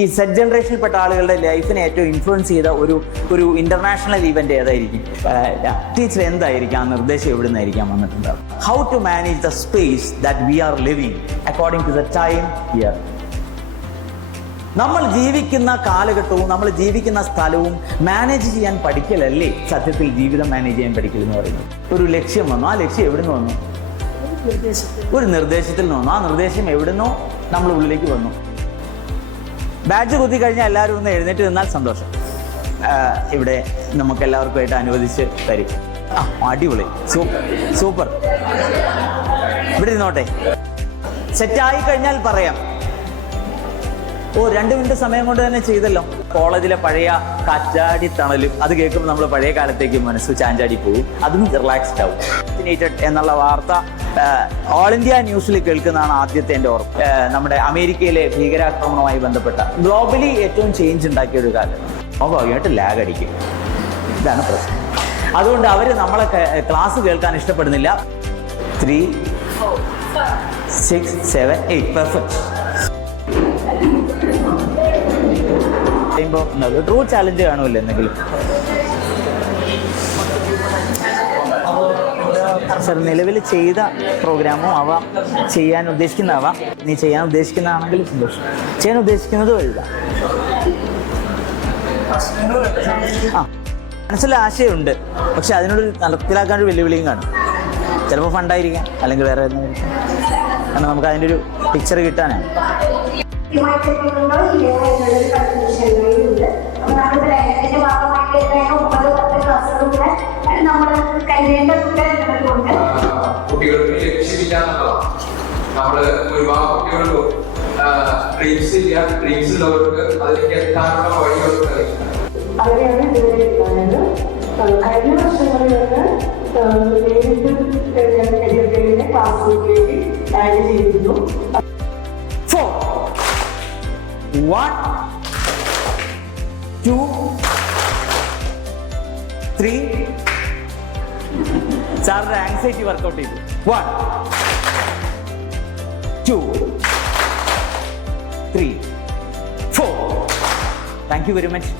ഈ സെറ്റ് ജനറേഷനിൽപ്പെട്ട ആളുകളുടെ ലൈഫിനെ ഏറ്റവും ഇൻഫ്ലുവൻസ് ചെയ്ത ഒരു ഇന്റർനാഷണൽ ഇവന്റ് ഏതായിരിക്കും? ടീച്ചർ എന്തായിരിക്കും ആ നിർദ്ദേശം എവിടെ നിന്നായിരിക്കാം വന്നിട്ടുണ്ടാവും? How to manage the space that we are living according to the time here. നമ്മൾ ജീവിക്കുന്ന കാലഘട്ടവും നമ്മൾ ജീവിക്കുന്ന സ്ഥലവും മാനേജ് ചെയ്യാൻ പഠിക്കലല്ലേ സത്യത്തിൽ ജീവിതം മാനേജ് ചെയ്യാൻ പഠിക്കൽ എന്ന് പറയുന്നത്. ഒരു ലക്ഷ്യം വന്നു, ആ ലക്ഷ്യം എവിടുന്ന് വന്നു? ഒരു നിർദ്ദേശത്തിൽ നിന്ന് വന്നു. ആ നിർദ്ദേശം എവിടുന്നോ നമ്മൾ ഉള്ളിലേക്ക് വന്നു. ബാഡ്ജ് കുത്തി കഴിഞ്ഞാൽ എല്ലാവരും ഒന്ന് എഴുന്നേറ്റ് നിന്നാൽ സന്തോഷം. ഇവിടെ നമുക്ക് എല്ലാവർക്കുമായിട്ട് അനുവദിച്ച് തരും. അടിപൊളി, സൂപ്പർ. ഇവിടെ ഇരുന്നോട്ടെ. സെറ്റായി കഴിഞ്ഞാൽ പറയാം. 2 മിനിറ്റ് സമയം കൊണ്ട് തന്നെ ചെയ്തല്ലോ. കോളേജിലെ പഴയ കാറ്റാടി തണലും അത് കേൾക്കുമ്പോൾ നമ്മൾ പഴയ കാലത്തേക്ക് മനസ്സ് ചാഞ്ചാടി പോകും. അതും റിലാക്സ്ഡ് ആവും. എന്നുള്ള വാർത്ത ഓൾ ഇന്ത്യ ന്യൂസിൽ കേൾക്കുന്നതാണ് ആദ്യത്തെ എൻ്റെ ഓർമ്മ. നമ്മുടെ അമേരിക്കയിലെ ഭീകരാക്രമണവുമായി ബന്ധപ്പെട്ട ഗ്ലോബലി ഏറ്റവും ചേഞ്ച് ഉണ്ടാക്കിയ ഒരു കാലം. സ്വാഭാവികമായിട്ട് ലാഗ് അടിക്കും. ഇതാണ് പ്രശ്നം. അതുകൊണ്ട് അവർ നമ്മളെ ക്ലാസ് കേൾക്കാൻ ഇഷ്ടപ്പെടുന്നില്ല. 3, 6, 7, 8 പെർഫെക്റ്റ്. ട്രൂ ചാലഞ്ച് കാണുമല്ലോ എന്തെങ്കിലും. സർ, നിലവിൽ ചെയ്ത പ്രോഗ്രാമോ ആവാം, ചെയ്യാൻ ഉദ്ദേശിക്കുന്നതാവാം. നീ ചെയ്യാൻ ഉദ്ദേശിക്കുന്നതാണെങ്കിൽ സന്തോഷം. ചെയ്യാൻ ഉദ്ദേശിക്കുന്നതും എഴുതാം. മനസ്സിൽ ആശയമുണ്ട്, പക്ഷെ അതിനോട് നടപ്പിലാക്കാനൊരു വെല്ലുവിളിയും കാണും. ചിലപ്പോൾ ഫണ്ടായിരിക്കാം, അല്ലെങ്കിൽ വേറെ എന്തെങ്കിലും. കാരണം നമുക്ക് അതിൻ്റെ ഒരു പിക്ചർ കിട്ടാനാണ്. കുട്ടികൾക്ക് ലക്ഷ്യമില്ല എന്നുള്ളതാണ്. നമ്മള് ഒരുപാട് കുട്ടികൾക്ക് ഡ്രീംസ് ഇല്ല. ഡ്രീംസ് ഉള്ളവർക്ക് അതിലേക്ക് എത്താനുള്ള വഴികൾക്ക് അങ്ങനെയാണ് ഇതുവരെ കാണുന്നത്. കഴിഞ്ഞ വർഷങ്ങളിലൊക്കെ നേരിട്ട് ക്ലാസ്സിലേക്ക് ആഡ് ചെയ്തിരുന്നു. 4, 1, 2, 3. സാറിന്റെ ആങ്സൈറ്റി വർക്കൗട്ട് ചെയ്തു. 1, 2, 3, 4. Thank you very much.